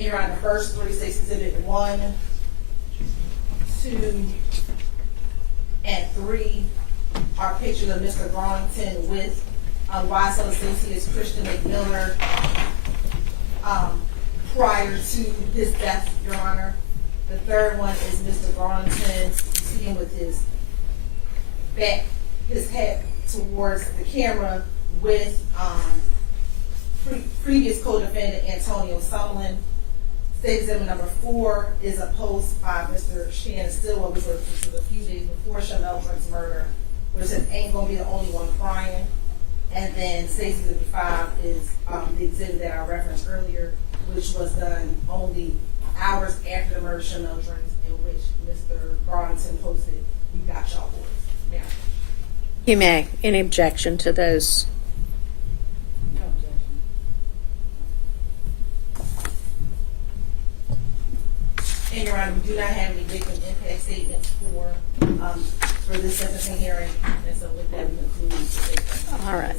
Here on the first 36 exhibit 1, 2, and 3 are pictures of Mr. Garlington with YSL associates Christian McMiller prior to his death, Your Honor. The third one is Mr. Garlington sitting with his back, his head towards the camera with previous co-defendant Antonio Sumlin. State exhibit number 4 is a post by Mr. Shannon Stillwell, which was a few days before Chanel's murder, which says ain't gonna be the only one crying. And then state exhibit 5 is the exhibit that I referenced earlier, which was done only hours after the murder of Chanel, in which Mr. Garlington posted, "You got y'all boys." Now, You may. Any objection to those? no objection. And Your Honor, we do not have any victim impact statements for this sentencing hearing, and so with that, we conclude the statement. All right.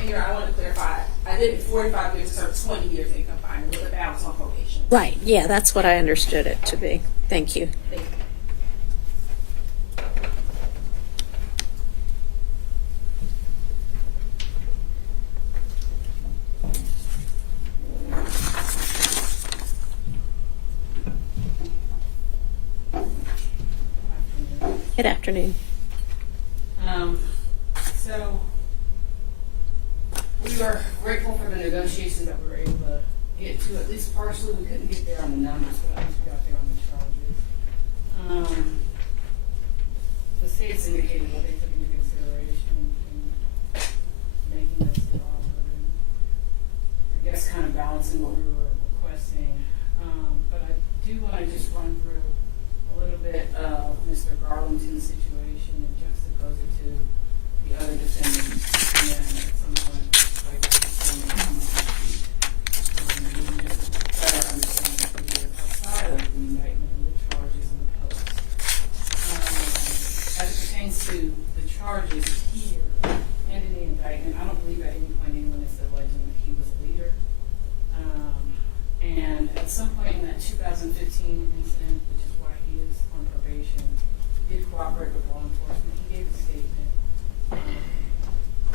And Your Honor, I want to clarify, I did 45 years to serve 20 years in confinement with a balance on probation. Right. Yeah, that's what I understood it to be. Thank you. Thank you. Good afternoon. So we are grateful for the negotiations that we were able to get to, at least partially. We couldn't get there on the numbers, but at least we got there on the charges. The states indicated what they took into consideration in making us the offer, and I guess kind of balancing what we were requesting. But I do want to just run through a little bit of Mr. Garlington's situation and juxtapose it to the other defendants, and then at some point, like, just better understand what we did outside of the indictment and the charges and the post. As it pertains to the charges here and in the indictment, I don't believe at any point anyone is alleging that he was a leader. And at some point in that 2015 incident, which is why he is on probation, he did cooperate with law enforcement. He gave a statement.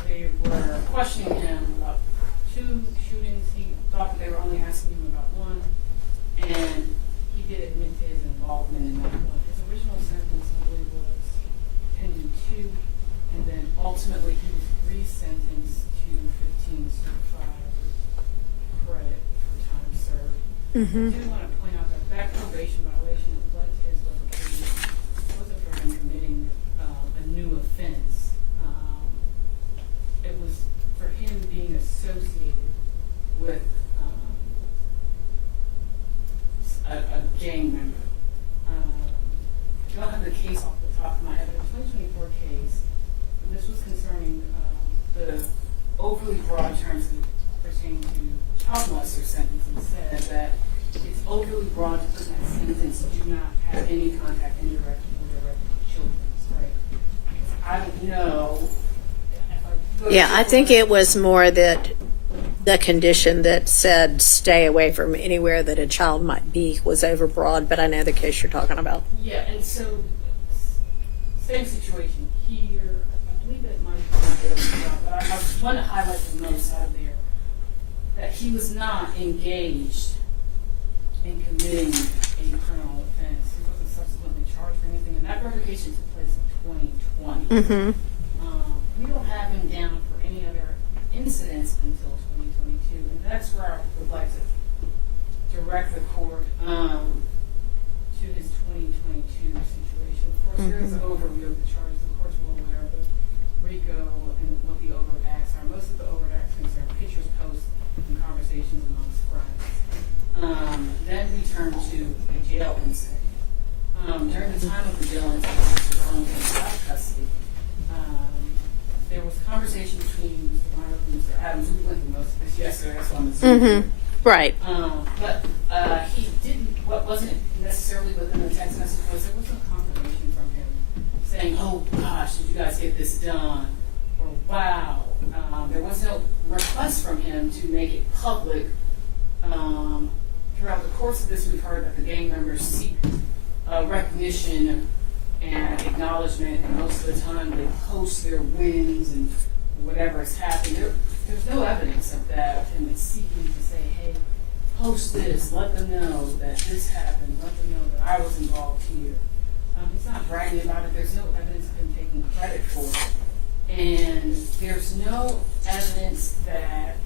They were questioning him about 2 shootings. He thought that they were only asking him about 1, and he did admit to his involvement in that one. His original sentence, I believe, was 10 to 2, and then ultimately he was resentenced to 15 to 5 credit for time served. I do want to point out that that probation violation led to his revocation. It wasn't for him committing a new offense. It was for him being associated with a gang member. I don't have the case off the top of my head, but a 2024 case, and this was concerning the overly broad terms pertaining to child molester sentencing, said that it's overly broad to put that sentence do not have any contact, indirect or direct with children, right? I don't know. Yeah, I think it was more that the condition that said stay away from anywhere that a child might be was overbroad, but I know the case you're talking about. Yeah, and so same situation here. I believe that might be a bit of a, but I want to highlight the most out of there that he was not engaged in committing a criminal offense. He wasn't subsequently charged for anything, and that revocation took place in 2020. We don't have him down for any other incidents until 2022, and that's where I would like to direct the court to his 2022 situation. Of course, there is an overview of the charges. Of course, we're aware of the RICO and what the overt acts are. Most of the overt acts concern pictures, posts, and conversations amongst friends. Then we turn to the jail incident. During the time of the jail incident, Mr. Garlington was out of custody. conversation between Mr. Myers and Mr. Adams. We went through most of this yesterday, that's why I'm assuming. Right. But he didn't, what wasn't necessarily within the text message was there was no confirmation from him saying, oh gosh, did you guys get this done? Or wow. There was no request from him to make it public. Throughout the course of this, we've heard that the gang members seek recognition and acknowledgement, and most of the time they post their wins and whatever has happened. There's no evidence of that, of him seeking to say, hey, post this, let them know that this happened, let them know that I was involved here. He's not bragging about it. There's no evidence of him taking credit for it. And there's no evidence that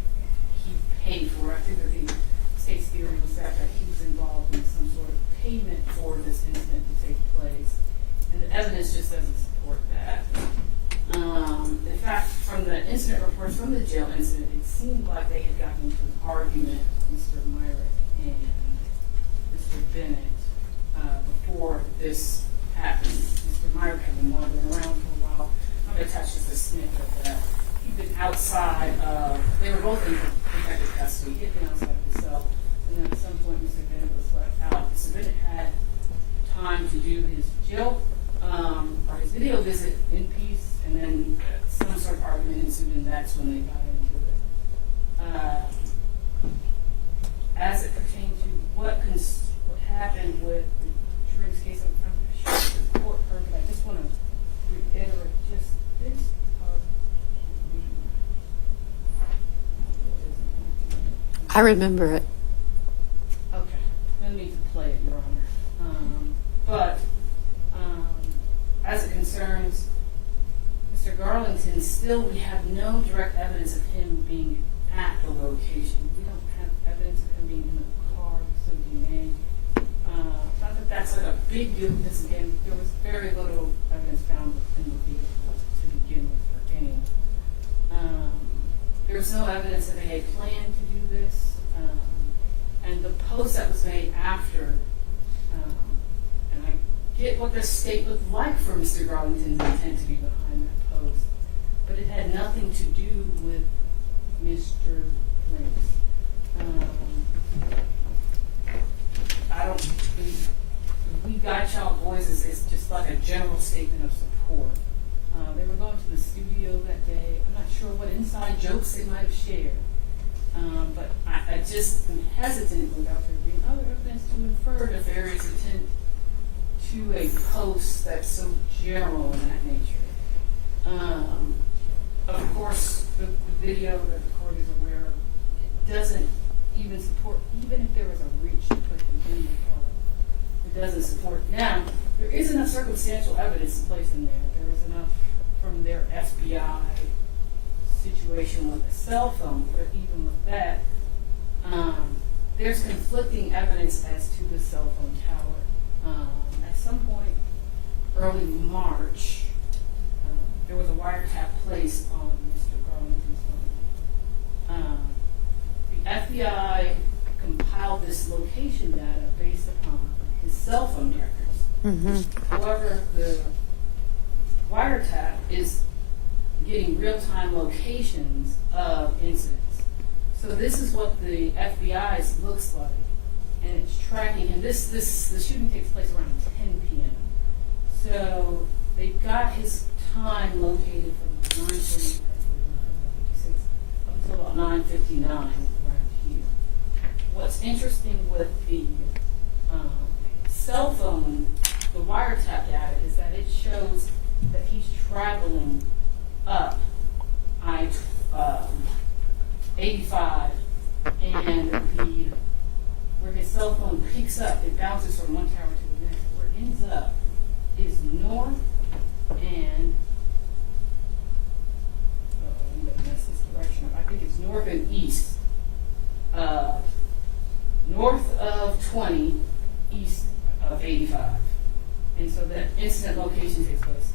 he paid for it. I think that the state's theory was that he was involved in some sort of payment for this incident to take place. And the evidence just doesn't support that. In fact, from the incident reports from the jail incident, it seemed like they had gotten into an argument, Mr. Myrick and Mr. Bennett, before this happened. Mr. Myrick had been wandering around for a while. I'm going to touch just a snippet of that. He'd been outside of, they were both in protective custody. He'd been outside of the cell, and then at some point Mr. Bennett was let out. Mr. Bennett had time to do his jail, or his video visit in peace, and then some sort of argument ensued, and that's when they got into it. As it pertains to what happened with the Driggs case, I'm sure the court heard, but I just want to reiterate just this. I remember it. Okay, no need to play it, Your Honor. But as it concerns Mr. Garlington, still we have no direct evidence of him being at the location. We don't have evidence of him being in the car, so DNA. Not that that's like a big deal, because again, there was very little evidence found in the vehicle to begin with for anyone. There's no evidence that they had planned to do this. And the post that was made after, and I get what the state would like for Mr. Garlington's intent to be behind that post, but it had nothing to do with Mr. Driggs. I don't think We Got Y'all Boys is just like a general statement of support. They were going to the studio that day. I'm not sure what inside jokes they might have shared. But I just am hesitant without there being other evidence to infer nefarious intent to a post that's so general in that nature. Of course, the video that the court is aware of, it doesn't even support, even if there was a reach to put him in the car, it doesn't support. Now, there is enough circumstantial evidence placed in there. There is enough from their FBI situation with the cell phone, but even with that, there's conflicting evidence as to the cell phone tower. At some point early March, there was a wiretap placed on Mr. Garlington's phone. The FBI compiled this location data based upon his cell phone records. However, the wiretap is getting real-time locations of incidents. So this is what the FBI's looks like, and it's tracking him. The shooting takes place around 10 p.m. So they've got his time located from 9:30 up until about 9:59 around here. What's interesting with the cell phone, the wiretap data, is that it shows that he's traveling up I-85, and where his cell phone picks up, it bounces from one tower to the next. Where it ends up is north and I'm going to mess this direction up. I think it's north and east. North of 20, east of 85. And so that incident location takes place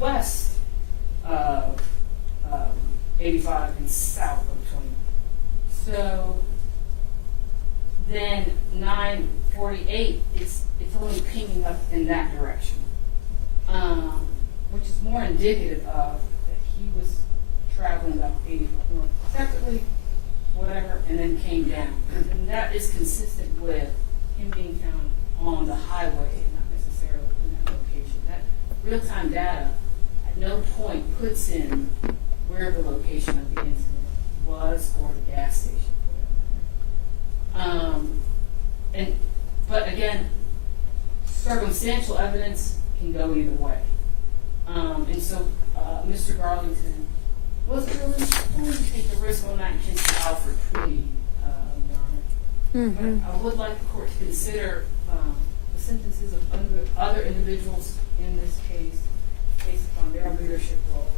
west of 85 and south of 20. So then 948, it's only pinging up in that direction, which is more indicative of that he was traveling about 80 north separately, whatever, and then came down. And that is consistent with him being found on the highway and not necessarily in that location. That real-time data at no point puts in where the location of the incident was or the gas station. But again, circumstantial evidence can go either way. And so Mr. Garlington was willing to take the risk on that in case the Alford plea, Your Honor. Mm-hmm. But I would like the court to consider the sentences of other individuals in this case based upon their leadership role,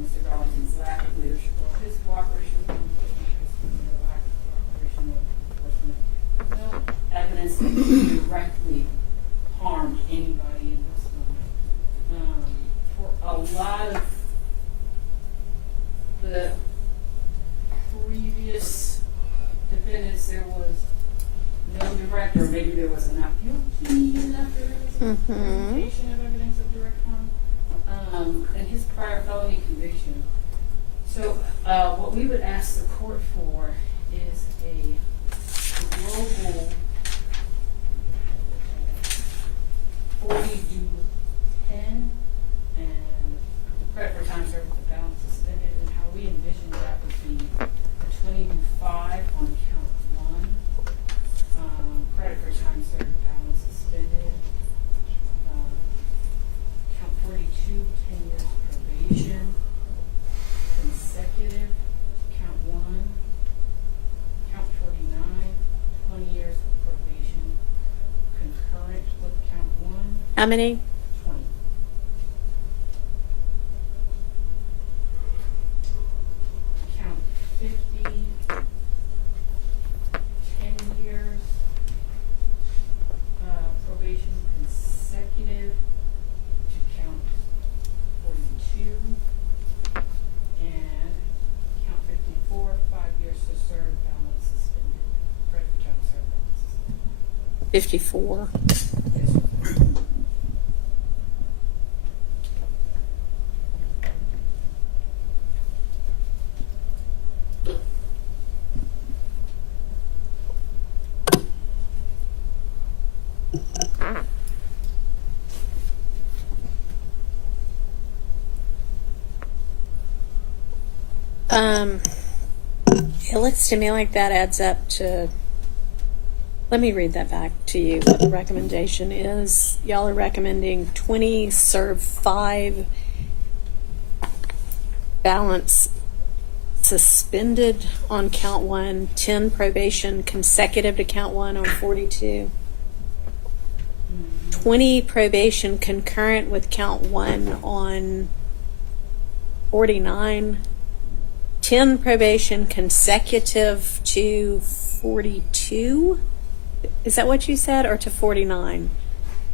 Mr. Garlington's lack of leadership role, his cooperation with law enforcement, their lack of cooperation with enforcement. There's no evidence that he directly harmed anybody in this moment. For a lot of the previous defendants, there was no direct, or maybe there was a not guilty enough, there was a presentation of evidence of direct harm, and his prior felony conviction. So what we would ask the court for is a global 40-10 and credit for time served with the balance suspended, and how we envision that would be a 20-5 on count 1, credit for time served, balance suspended, count 42, 10 years probation, consecutive, count 1, count 49, 20 years probation, concurrent with count 1. How many? 20. Count 50, 10 years, probation consecutive to count 42, and count 54, 5 years to serve, balance suspended, credit for time served, balance suspended. 54. Yes, sir. It looks to me like that adds up to, let me read that back to you, what the recommendation is. Y'all are recommending 20, serve 5, balance suspended on count 1, 10 probation consecutive to count 1 on 42. 20 probation concurrent with count 1 on 49. 10 probation consecutive to 42. Is that what you said, or to 49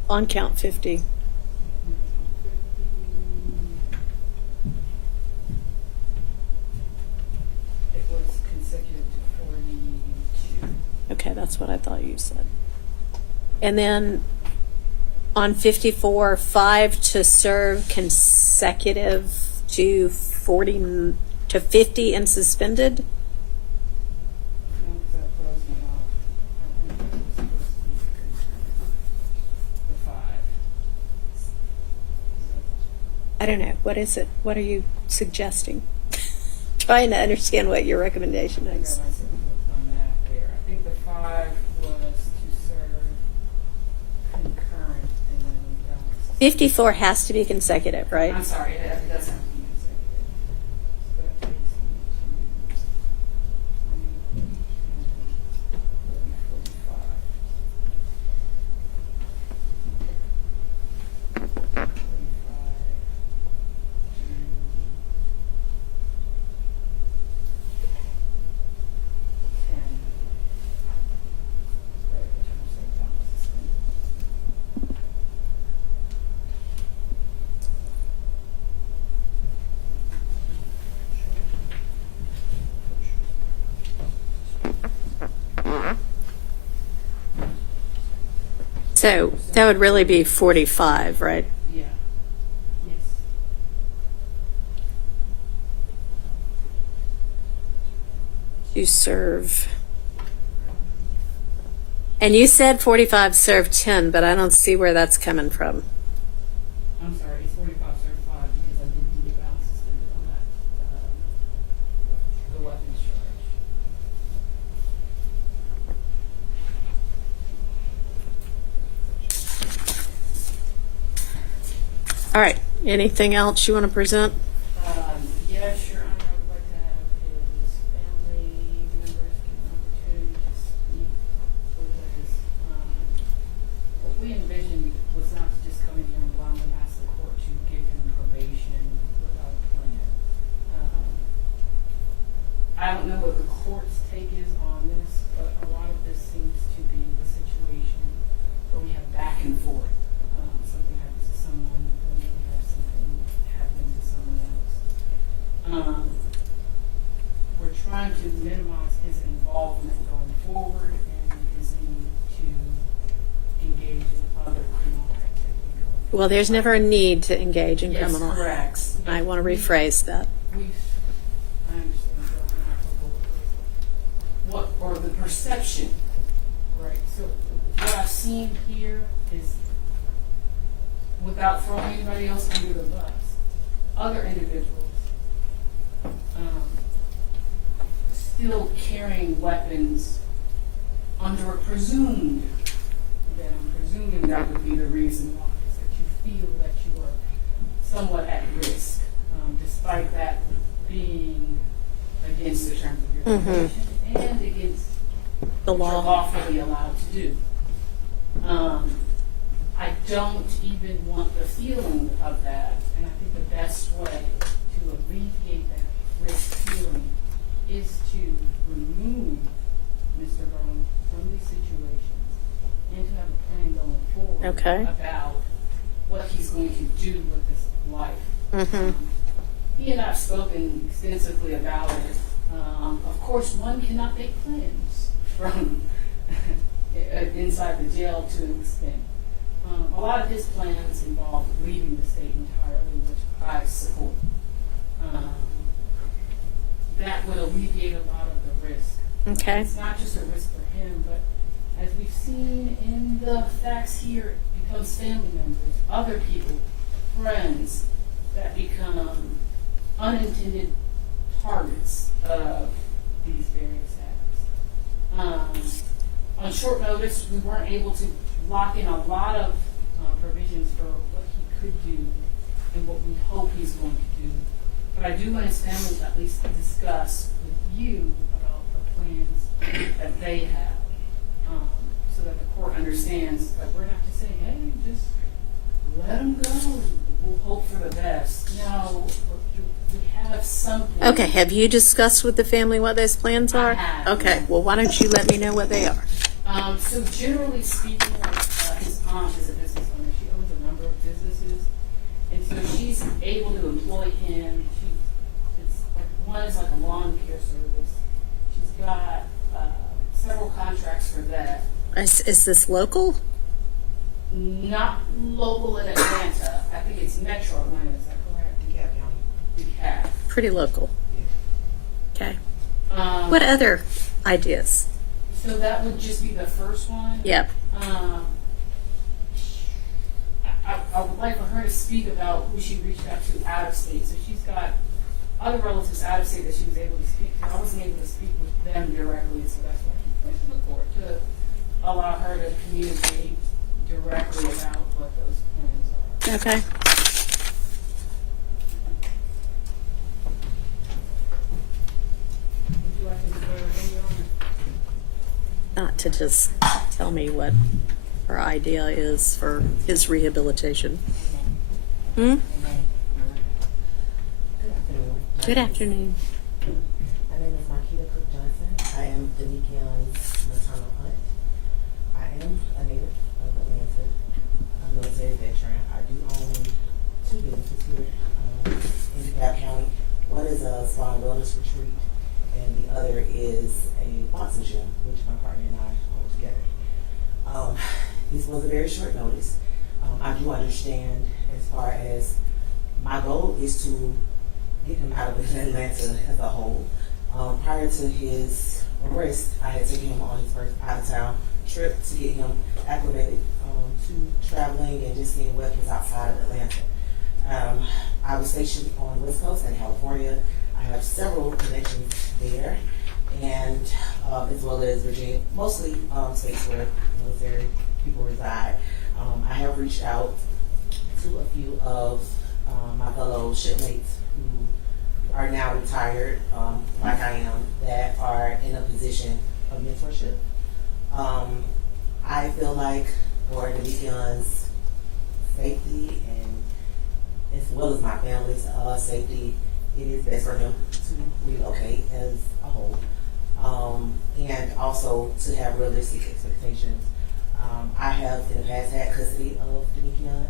on count 50? It was consecutive to 42. Okay, that's what I thought you said. And then on 54, 5 to serve consecutive to 40 to 50 and suspended. No, 'cause that throws me off. I think it was supposed to be the 5. I don't know. What is it? What are you suggesting? Trying to understand what your recommendation I got is. myself hooked on that there. I think the 5 was to serve concurrent and then balance. 54 has to be consecutive, right? I'm sorry, it does have to be consecutive. So that takes me to 20 and 45. 45 to 10. Right, the term said balance suspended. So that would really be 45, right? Yeah. Yes. to serve. And you said 45 serve 10, but I don't see where that's coming from. I'm sorry, it's 45 serve 5 because I didn't do the balance suspended on that, the weapons charge. All right, anything else you want to present? Yeah, sure, Honor, I would like to have his family members get an opportunity to speak because, what we envisioned was not to just come in here and blindly ask the court to give him probation without a plan. I don't know what the court's take is on this, but a lot of this seems to be the situation where we have back and forth. Something happens to someone, then we have something happen to someone else. We're trying to minimize his involvement going forward and his need to engage in other criminal activity going forward. Well, there's never a need to engage in Yes, criminal. correct. I want to rephrase that. I understand, Bill, and I hope what, or the perception, right? So what I've seen here is, without throwing anybody else under the bus, other individuals still carrying weapons under a presumed, that I'm presuming that would be the reason why, is that you feel that you are somewhat at risk, despite that being against the terms of your probation and against The what you're law. lawfully allowed to do. I don't even want the feeling of that, and I think the best way to alleviate that risk feeling is to remove Mr. Garland from these situations and to have a plan going forward Okay. about what he's going to do with his life. He and I have spoken extensively about it. Of course, one cannot make plans from inside the jail to an extent. A lot of his plans involve leaving the state entirely, which I support. That would alleviate a lot of the risk. Okay. It's not just a risk for him, but as we've seen in the facts here, it becomes family members, other people, friends that become unintended targets of these various acts. On short notice, we weren't able to lock in a lot of provisions for what he could do and what we hope he's going to do. But I do want his family to at least discuss with you about the plans that they have, so that the court understands that we're not just saying, hey, just let him go, we'll hope for the best. No, we have something. Okay, have you discussed with the family what those plans I are? have. Okay, well, why don't you let me know what they are? So generally speaking, his aunt is a business owner. She owns a number of businesses, and so she's able to employ him. It's like one is like a lawn care service. She's got several contracts for that. Is this local? Not local in Atlanta. I think it's Metro Atlanta. Is that correct? DeKalb County. DeKalb. Pretty local. Okay. What other ideas? So that would just be the first one. Yep. I would like for her to speak about who she reached out to out of state. So she's got other relatives out of state that she was able to speak to. I wasn't able to speak with them directly, so that's why she pushed the court to allow her to communicate directly about what those plans are. Okay. Would you like to declare anything, Your Honor? Not to just tell me what her idea is for his rehabilitation. Hmm? Good afternoon. My name is Marquita Cook Johnson. I am Damekion's maternal aunt. I am a native of Atlanta, a military veteran. I do own 2 businesses here in DeKalb County. One is a spa and wellness retreat, and the other is a boxing gym, which my partner and I own together. This was a very short notice. I do understand as far as my goal is to get him out of Atlanta as a whole. Prior to his arrest, I had taken him on his first out-of-town trip to get him acclimated to traveling and just seeing weapons outside of Atlanta. I was stationed on the West Coast in California. I have several connections there, and as well as Virginia, mostly states where military people reside. I have reached out to a few of my fellow shipmates who are now retired, like I am, that are in a position of mentorship. I feel like for Damekion's safety and as well as my family's safety, it is best for him to relocate as a whole, and also to have realistic expectations. I have in the past had custody of Damekion.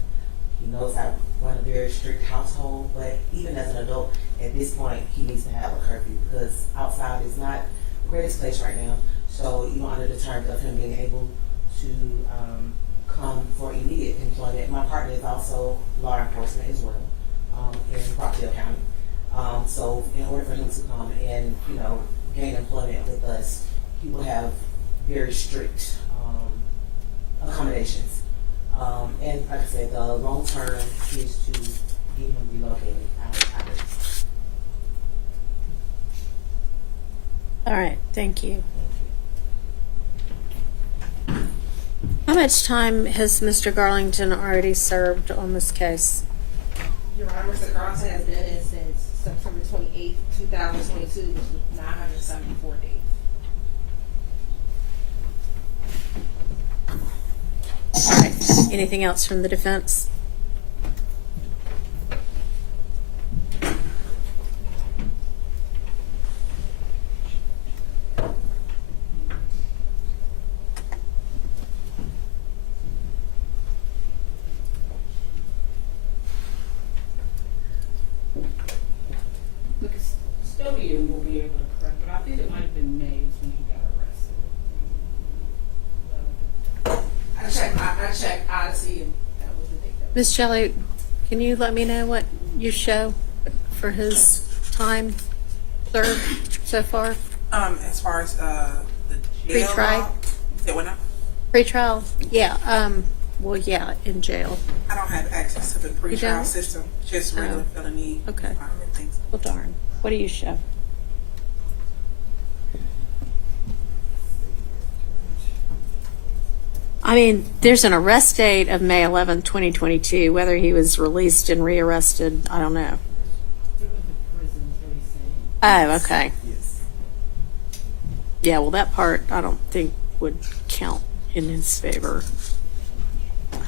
He knows I run a very strict household, but even as an adult, at this point, he needs to have a curfew because outside is not the greatest place right now. So even under the terms of him being able to come for immediate employment, my partner is also law enforcement as well in Rockdale County. So in order for him to come and gain employment with us, he will have very strict accommodations. And like I said, the long term is to get him relocated out of this. All right, thank you. How much time has Mr. Garlington already served on this case? Your Honor, Mr. Garlington has been in since September 28th, 2022, which was 974 days. All right, anything else from the defense? The custodian will be able to correct, but I think it might have been May when he got arrested. I checked Odyssey, and that was the date. Ms. Shelley, can you let me know what you show for his time served so far? As far as the jail Pre-trial? law, you said what now? Pre-trial? Yeah, well, yeah, in jail. I don't have access to the pre-trial don't? system, just regular Oh, felony okay. things. Well, darn. What do you show? I mean, there's an arrest date of May 11th, 2022. Whether he was released and rearrested, I don't know. He went to prison, is what he's saying. Oh, okay. Yeah, well, that part I don't think would count in his favor.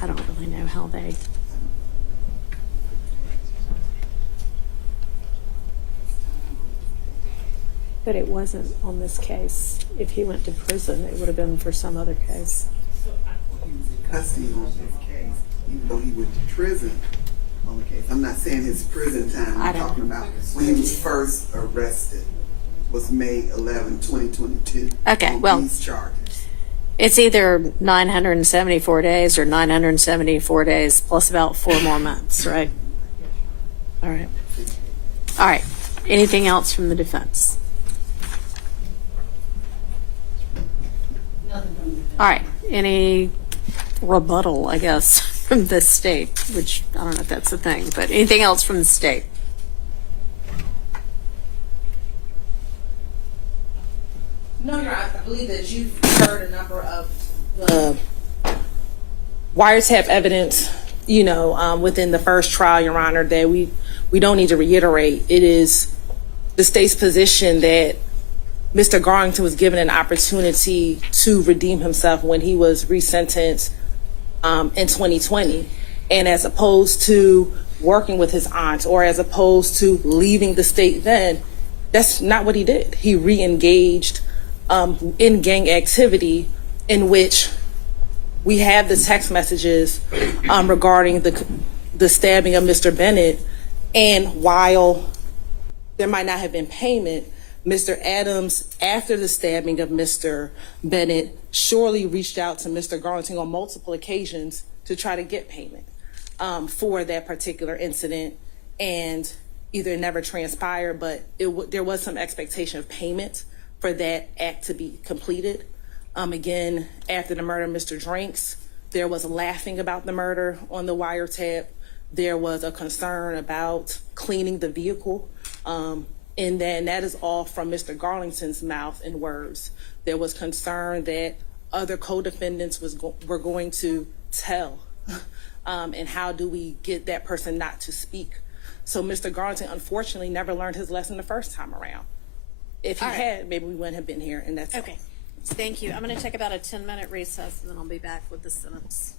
I don't really know how they. But it wasn't on this case. If he went to prison, it would have been for some other case. Custody on this case, even though he went to prison on the case. I'm not saying his prison time. I I'm don't- talking about when he was first arrested was May 11, 2022. Okay, on well- these charges. It's either 974 days or 974 days plus about 4 more months, right? All right. All right. Anything else from the defense? Nothing from the defense. All right. Any rebuttal, I guess, from the state, which I don't know if that's a thing, but anything else from the state? No, Your Honor, I believe that you've heard a number of the wiretap evidence, within the first trial, Your Honor, that we don't need to reiterate. It is the state's position that Mr. Garlington was given an opportunity to redeem himself when he was resentenced in 2020. And as opposed to working with his aunt or as opposed to leaving the state then, that's not what he did. He re-engaged in gang activity in which we have the text messages regarding the stabbing of Mr. Bennett. And while there might not have been payment, Mr. Adams, after the stabbing of Mr. Bennett, surely reached out to Mr. Garlington on multiple occasions to try to get payment for that particular incident. And either never transpired, but there was some expectation of payment for that act to be completed. Again, after the murder of Mr. Drinks, there was laughing about the murder on the wiretap. There was a concern about cleaning the vehicle. And then that is all from Mr. Garlington's mouth and words. There was concern that other co-defendants were going to tell. And how do we get that person not to speak? So Mr. Garlington unfortunately never learned his lesson the first time around. If he had, maybe we wouldn't have been here, and that's Okay, thank you. I'm going to take about a 10-minute recess, and then I'll be back with the sentence.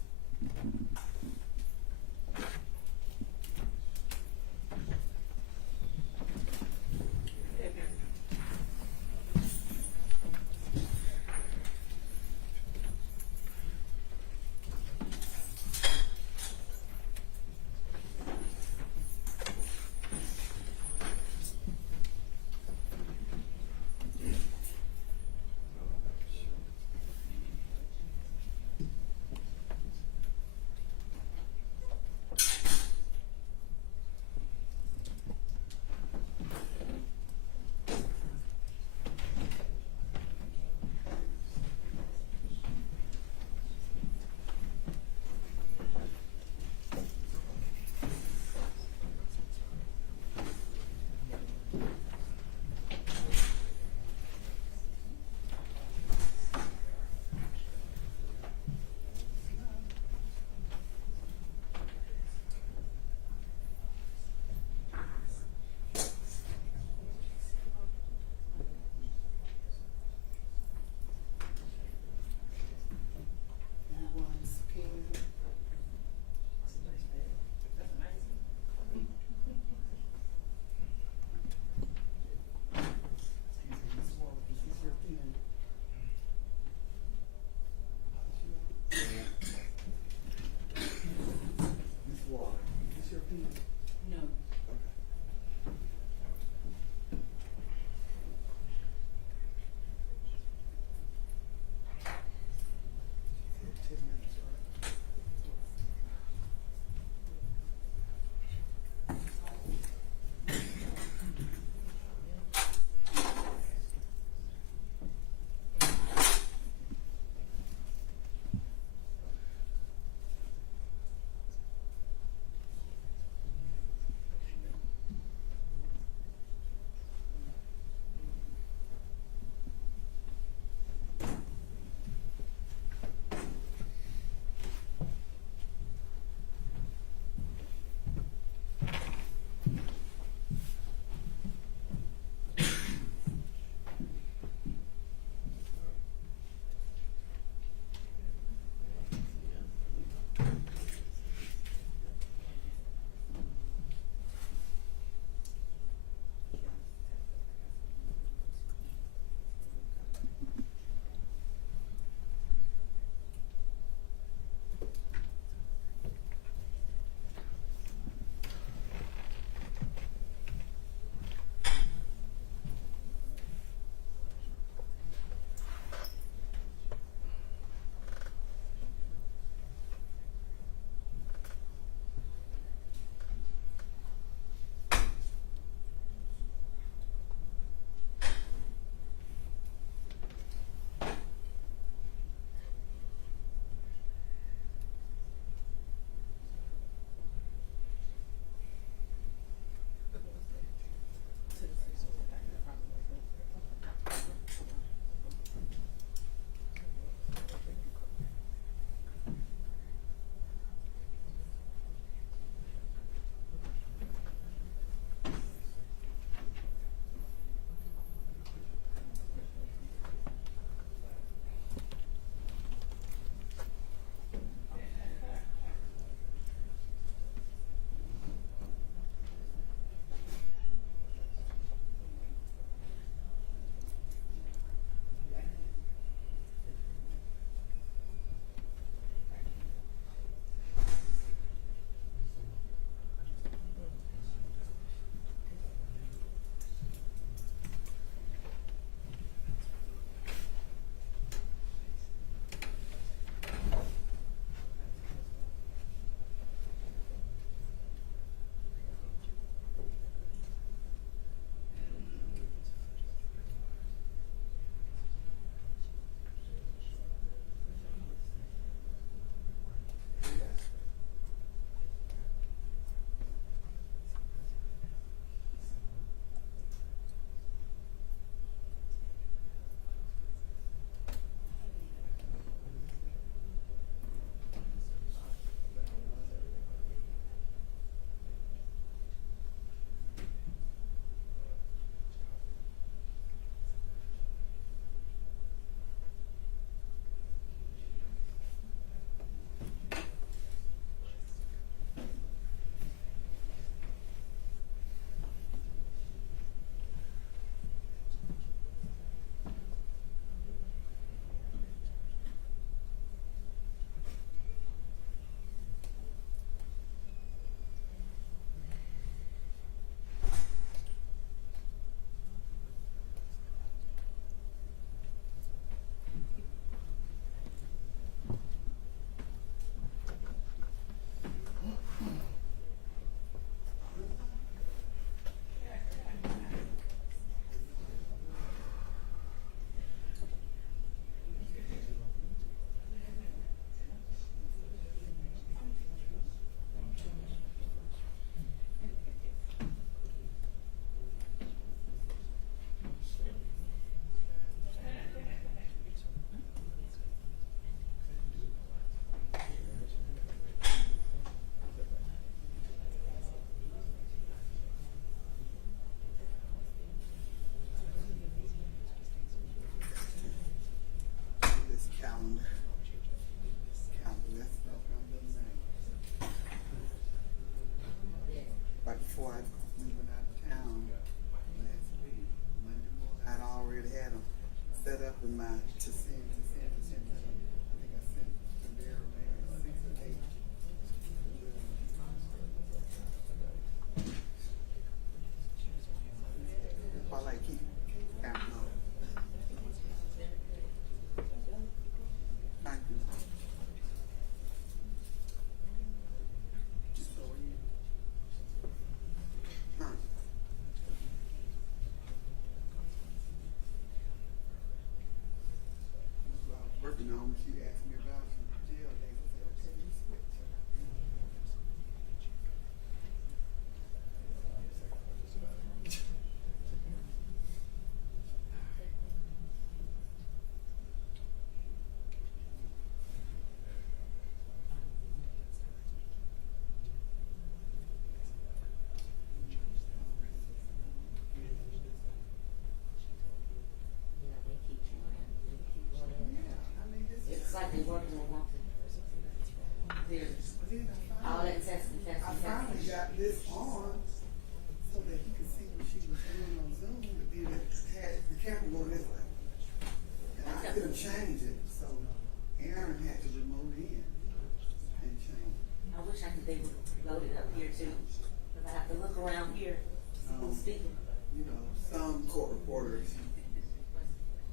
You know, some court reporters,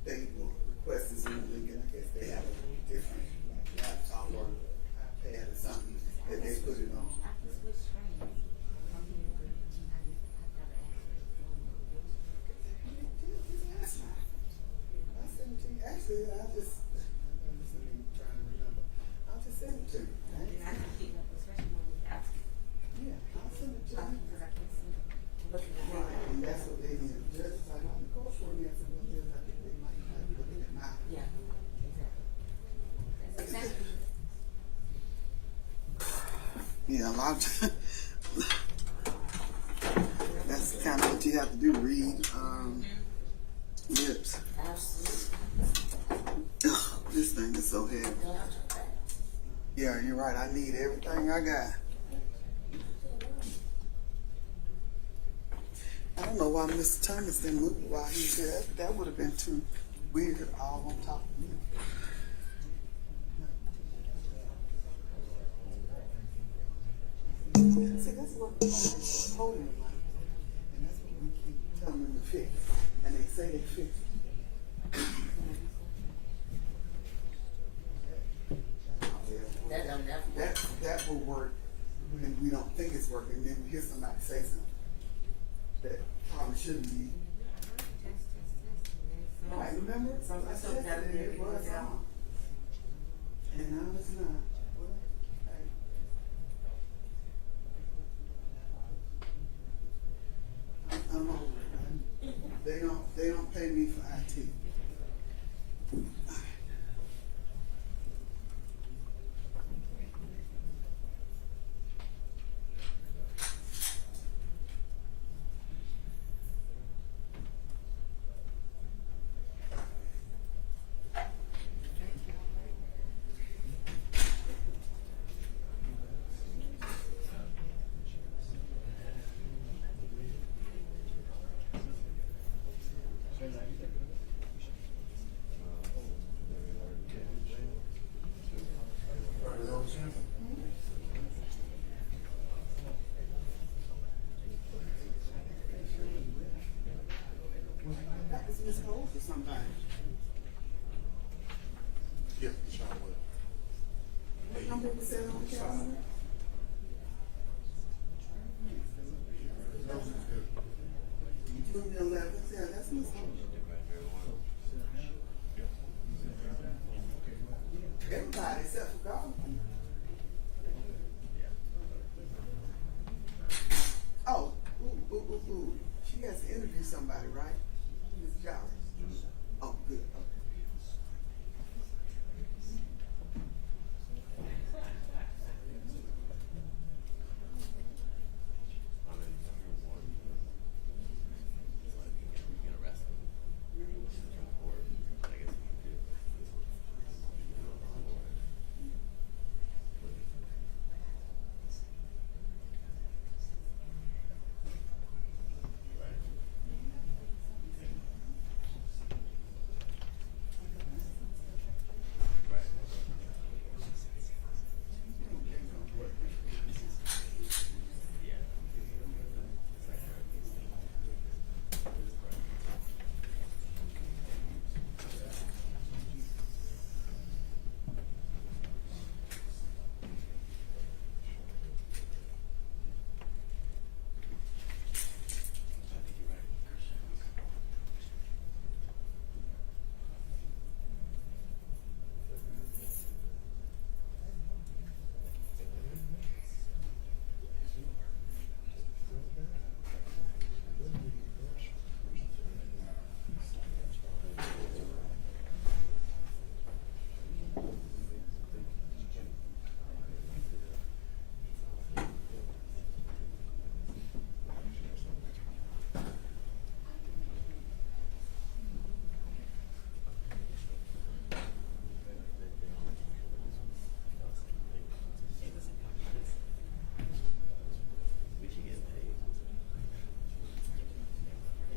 they will request a Zoom link, and I guess they have a different like, laptop or iPad or something that they put it on. Last night, I sent it to you. Actually, I just, I'm trying to remember. I'll just send it to you. Yeah, I'll send it to you. Right, and that's what they did. The judge is like, I'm the coach for me. I said, well, judge, I think they might not be looking at mine. Yeah, exactly. Yeah, a lot of that's kind of what you have to do, read lips. Ugh, this thing is so heavy. Yeah, you're right. I need everything I got. I don't know why Mr. Thomas didn't look while he was there. That would have been too weird all on top of me. See, that's what the podium like. And that's what we keep telling them to fix. And they say they fix it. That will work when we don't think it's working. Then we hear somebody say something that probably shouldn't be. Right, remember? I said that it was on. And now it's not. Well, hey. I'm over it. They don't pay me for IT. That was Miss Cole for somebody. Yeah, Sean Will. How many was that on the calendar? June the 11th. Yeah, that's Miss Cole. Everybody except for Garlington. Oh, ooh. She has to interview somebody, right? Miss Jolly. Oh, good. Okay.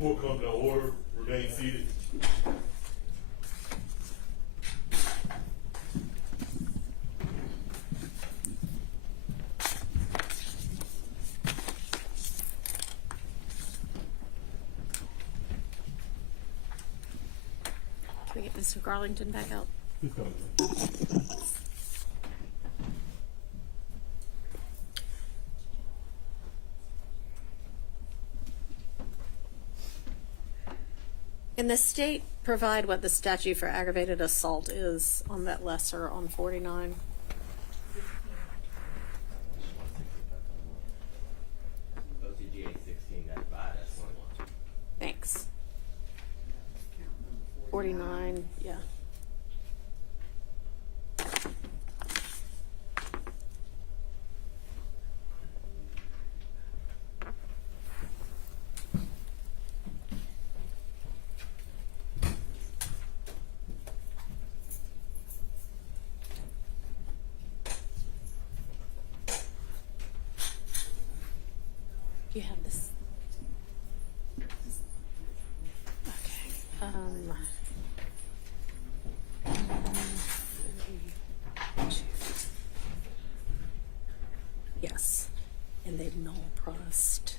Court come to order, remain seated. get Mr. Garlington back out. Who's coming? Can the state provide what the statute for aggravated assault is on that lesser on 49? OCGA 16-5-21. Thanks. 49, yeah. You have this. Okay. Yes, and they've null prossed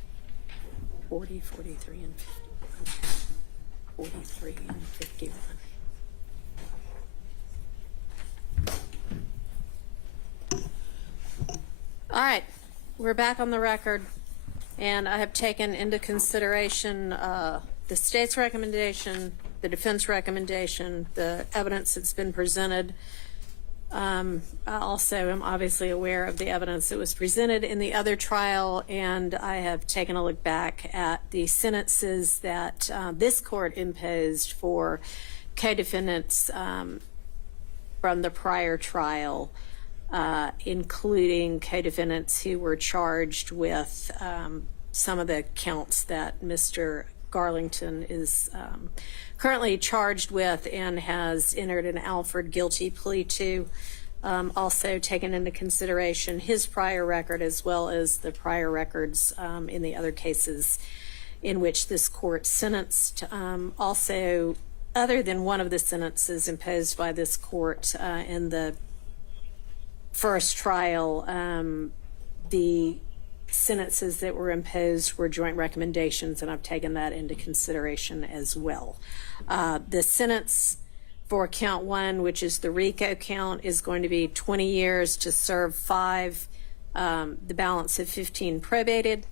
40, 43, and 51. 43 and 51. All right, we're back on the record, and I have taken into consideration the state's recommendation, the defense recommendation, the evidence that's been presented. I also am obviously aware of the evidence that was presented in the other trial, and I have taken a look back at the sentences that this court imposed for co-defendants from the prior trial, including co-defendants who were charged with some of the counts that Mr. Garlington is currently charged with and has entered an Alford guilty plea to. Also taken into consideration his prior record as well as the prior records in the other cases in which this court sentenced. Also, other than one of the sentences imposed by this court in the first trial, the sentences that were imposed were joint recommendations, and I've taken that into consideration as well. The sentence for count 1, which is the RICO count, is going to be 20 years to serve 5, the balance of 15 probated.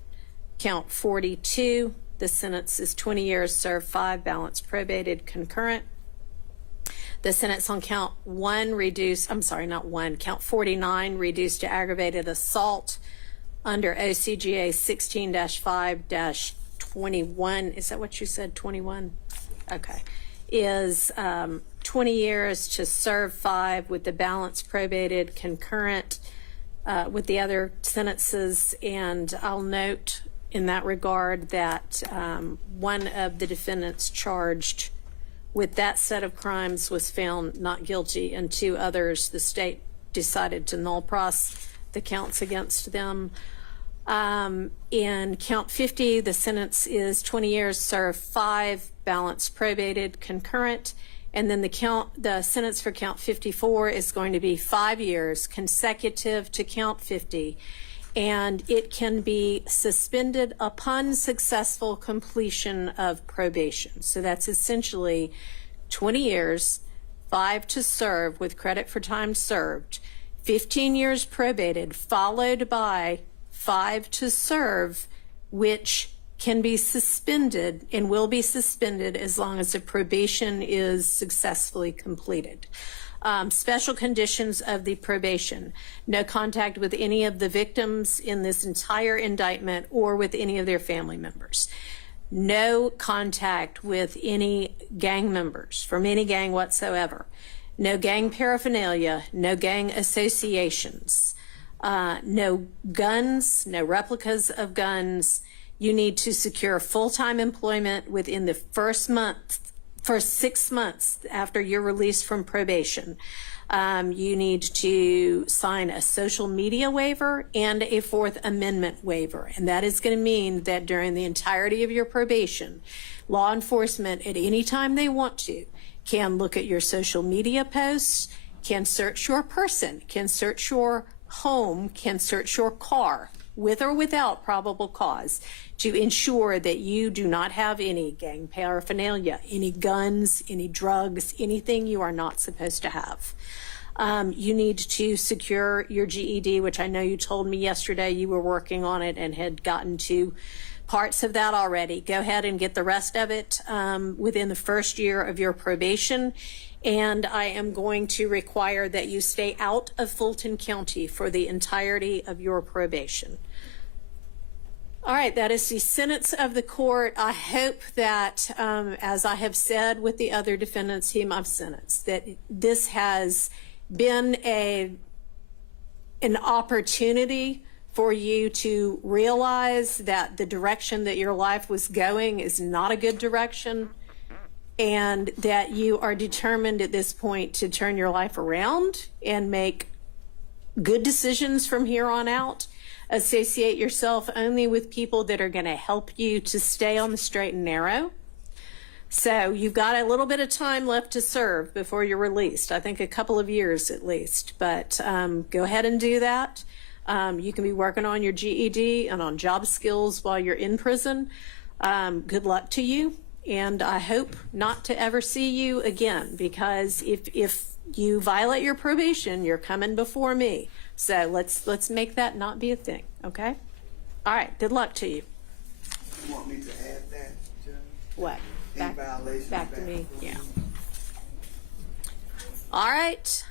Count 42, the sentence is 20 years, serve 5, balance probated, concurrent. The sentence on count 1 count 49 reduced to aggravated assault under OCGA 16-5-21. Is that what you said, 21? Okay. Is 20 years to serve 5 with the balance probated, concurrent with the other sentences. And I'll note in that regard that one of the defendants charged with that set of crimes was found not guilty, and 2 others, the state decided to null pros the counts against them. In count 50, the sentence is 20 years, serve 5, balance probated, concurrent. And then the sentence for count 54 is going to be 5 years consecutive to count 50. And it can be suspended upon successful completion of probation. So that's essentially 20 years, 5 to serve with credit for time served, 15 years probated, followed by 5 to serve, which can be suspended and will be suspended as long as the probation is successfully completed. Special conditions of the probation: no contact with any of the victims in this entire indictment or with any of their family members. No contact with any gang members from any gang whatsoever. No gang paraphernalia, no gang associations, no guns, no replicas of guns. You need to secure full-time employment within the first 6 months after you're released from probation. You need to sign a social media waiver and a Fourth Amendment waiver. And that is going to mean that during the entirety of your probation, law enforcement at any time they want to can look at your social media posts, can search your person, can search your home, can search your car with or without probable cause, to ensure that you do not have any gang paraphernalia, any guns, any drugs, anything you are not supposed to have. You need to secure your GED, which I know you told me yesterday you were working on it and had gotten to parts of that already. Go ahead and get the rest of it within the first year of your probation. And I am going to require that you stay out of Fulton County for the entirety of your probation. All right, that is the sentence of the court. I hope that, as I have said with the other defendants whom I've sentenced, that this has been an opportunity for you to realize that the direction that your life was going is not a good direction, and that you are determined at this point to turn your life around and make good decisions from here on out. Associate yourself only with people that are going to help you to stay on the straight and narrow. So you've got a little bit of time left to serve before you're released. I think a couple of years at least, but go ahead and do that. You can be working on your GED and on job skills while you're in prison. Good luck to you. And I hope not to ever see you again, because if you violate your probation, you're coming before me. So let's make that not be a thing, okay? All right, good luck to you. You want me to add that, Judge? What? Any violations Back to me, before yeah. you? All right.